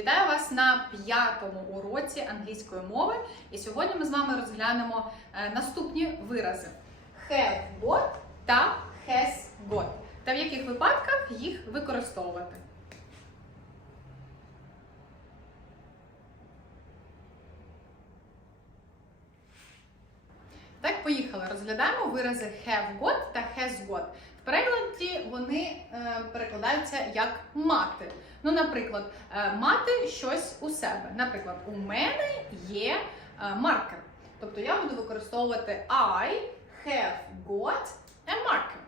Вітаю вас на п'ятому уроці англійської мови. І сьогодні ми з вами розглянемо е, наступні вирази: have got та has got. Та в яких випадках їх використовувати. Поїхали. Розглядаємо вирази have got та has got. В перекладі вони е, перекладаються як мати. Ну, наприклад, е, мати щось у себе. Наприклад, у мене є е, маркер. Тобто я буду використовувати I have got a marker.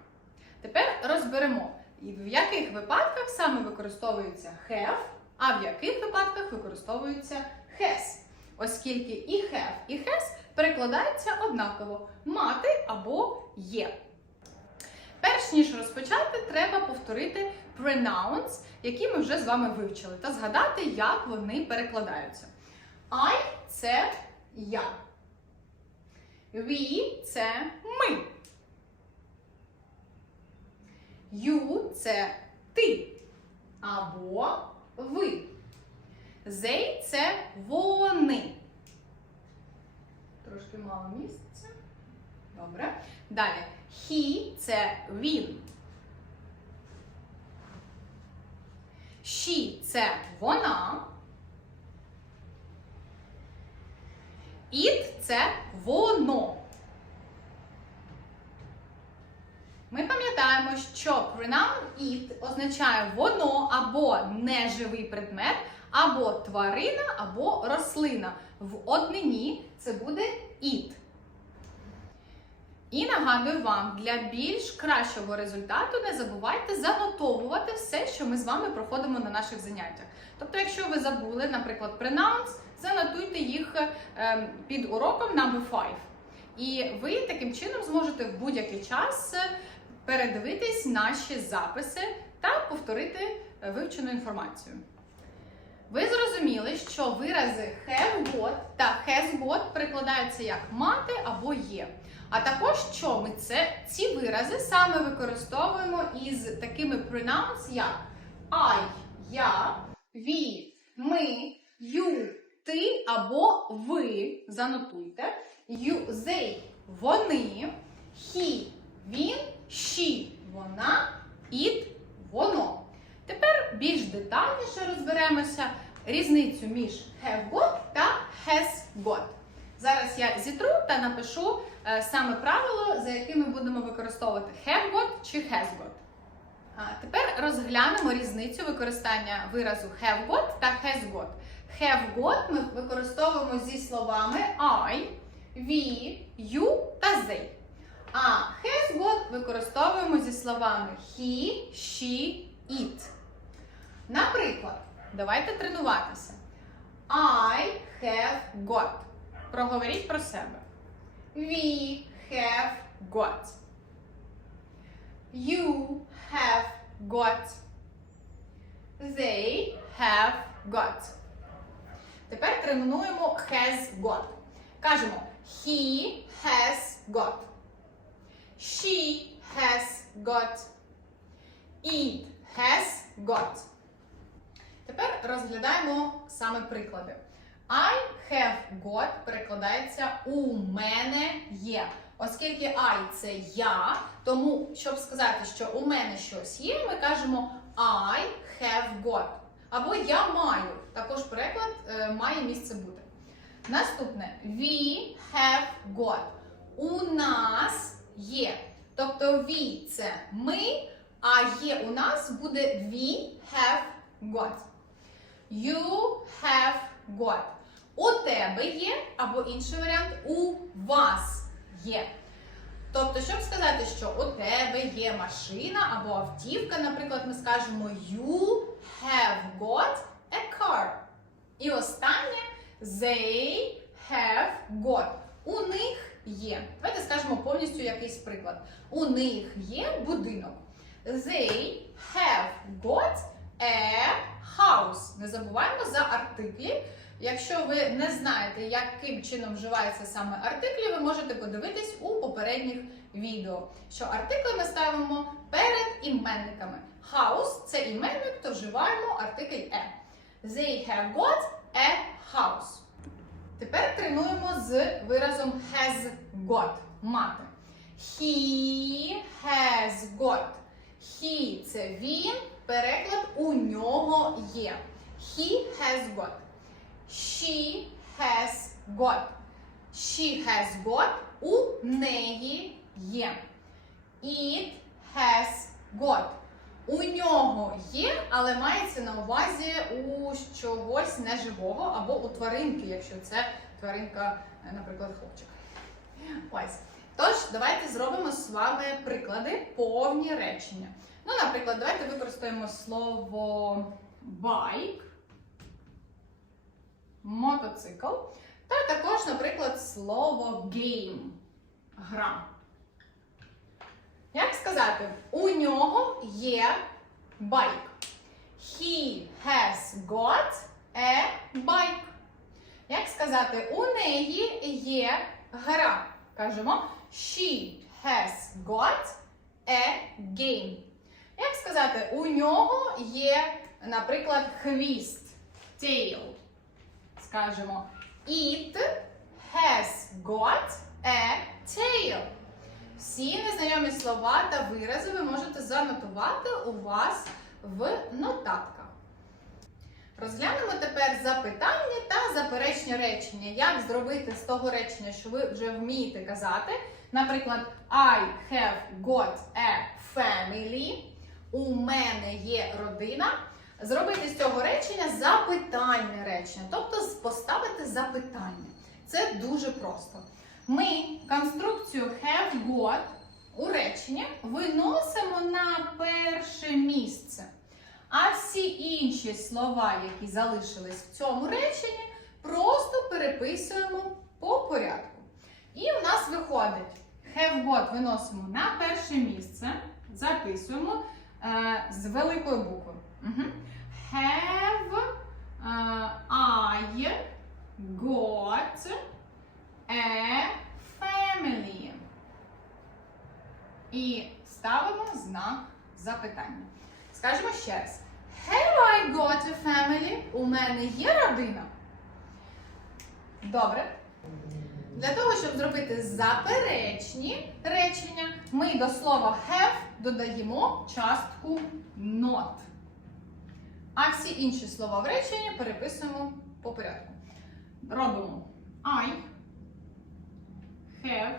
Тепер розберемо, в яких випадках саме використовується have, а в яких випадках використовується has. Оскільки і have, і has перекладаються однаково мати або є. Перш ніж розпочати, треба повторити pronouns, які ми вже з вами вивчили, та згадати, як вони перекладаються. I – це я. We – це ми. You – це ти. Або ви. They – це вони. Мало місця. Добре. Далі. He – це він. She – це вона. It – це воно. Ми пам'ятаємо, що pronoun it означає воно або неживий предмет, або тварина, або рослина. В однині це буде it. І нагадую вам, для більш кращого результату не забувайте занотовувати все, що ми з вами проходимо на наших заняттях. Тобто, якщо ви забули, наприклад, pronouns, занотуйте їх е, під уроком number 5. І ви таким чином зможете в будь-який час передивитись наші записи та повторити е, вивчену інформацію. Ви зрозуміли, що вирази have got та has got перекладаються як мати або є. А також що ми це, ці вирази саме використовуємо із такими pronouns, як I, я, we, ми, you, ти або ви. Занотуйте. You, they, вони, he, він, she, вона, it, воно. Тепер більш детальніше розберемося різницю між have got та has got. Зараз я зітру та напишу е, саме правило, за яким ми будемо використовувати have got чи has got. Тепер розглянемо різницю використання виразу have got та has got. Have got ми використовуємо зі словами I, we, you та they. А has got використовуємо зі словами he, she, it. Наприклад, давайте тренуватися. I have got. Проговоріть про себе. We have got. You have got. They have got. Тепер тренуємо has got. Кажемо he has got. She has got. It has got. Розглядаємо саме приклади. I have got перекладається у мене є. Оскільки I це я, тому, щоб сказати, що у мене щось є, ми кажемо I have got. Або я маю. Також переклад е, має місце бути. Наступне we have got. У нас є. Тобто we це ми, а є у нас буде we have got. You have got. У тебе є, або інший варіант, у вас є. Тобто, щоб сказати, що у тебе є машина або автівка, наприклад, ми скажемо You have got a car. І останнє they have got. У них є. Давайте скажемо повністю якийсь приклад. У них є будинок. They have got a house. Не забуваємо за артиклі. Якщо ви не знаєте, яким чином вживаються саме артиклі, ви можете подивитись у попередніх відео. Що артикли ми ставимо перед іменниками. House – це іменник, то вживаємо артикль е. They have got a house. Тепер тренуємо з виразом has got. Мати. He has got. He – це він. Переклад у нього є. He has got. She has got. She has got. У неї є. It has got. У нього є, але мається на увазі у чогось неживого або у тваринки, якщо це тваринка, наприклад, хлопчик. Ось. Тож, давайте зробимо з вами приклади, повні речення. Ну, наприклад, давайте використаємо слово байк, мотоцикл, та також, наприклад, слово game гра. Як сказати, у нього є байк. He has got a bike. Як сказати, у неї є гра. Кажемо, she has got a game. Як сказати, у нього є, наприклад, хвіст. Tail. Скажемо, it has got a tail. Всі незнайомі слова та вирази ви можете занотувати у вас в нотатках. Розглянемо тепер запитання та заперечні речення. Як зробити з того речення, що ви вже вмієте казати. Наприклад, I have got a family. У мене є родина. Зробити з цього речення запитальне речення, тобто поставити запитання. Це дуже просто. Ми конструкцію have got у речення виносимо на перше місце. А всі інші слова, які залишились в цьому реченні, просто переписуємо по порядку. І у нас виходить have got виносимо на перше місце, записуємо е, з великої букви. Угу. Have е, I got a family. І ставимо знак запитання. Скажемо ще раз. Have I got a family? У мене є родина. Добре. Для того, щоб зробити заперечні речення, ми до слова have додаємо частку not. А всі інші слова в реченні переписуємо по порядку. Робимо I have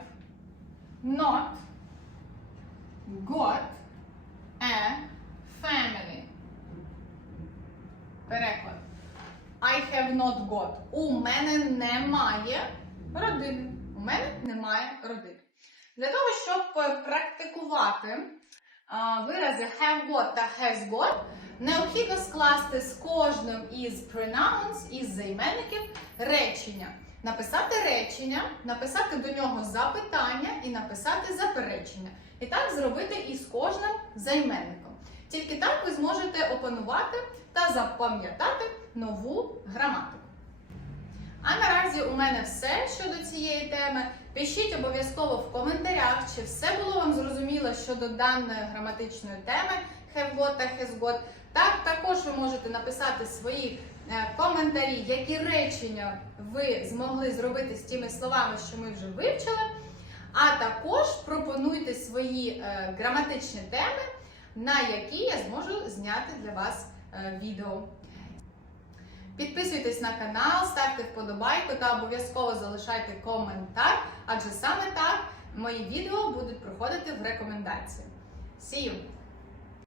not got a family. Переклад. I have not got. У мене немає родини. У мене немає родини. Для того, щоб практикувати вирази have got та has got, необхідно скласти з кожним із pronouns, із займенників речення. Написати речення, написати до нього запитання і написати заперечення. І так зробити і з кожним займенником. Тільки так ви зможете опанувати та запам'ятати нову граматику. А наразі у мене все щодо цієї теми. Пишіть обов'язково в коментарях, чи все було вам зрозуміло щодо даної граматичної теми have got та has got. Так, також ви можете написати свої е, коментарі, які речення ви змогли зробити з тими словами, що ми вже вивчили. А також пропонуйте свої е, граматичні теми, на які я зможу зняти для вас е, відео. Підписуйтесь на канал, ставте вподобайку та обов'язково залишайте коментар, адже саме так мої відео будуть проходити в рекомендації. See you!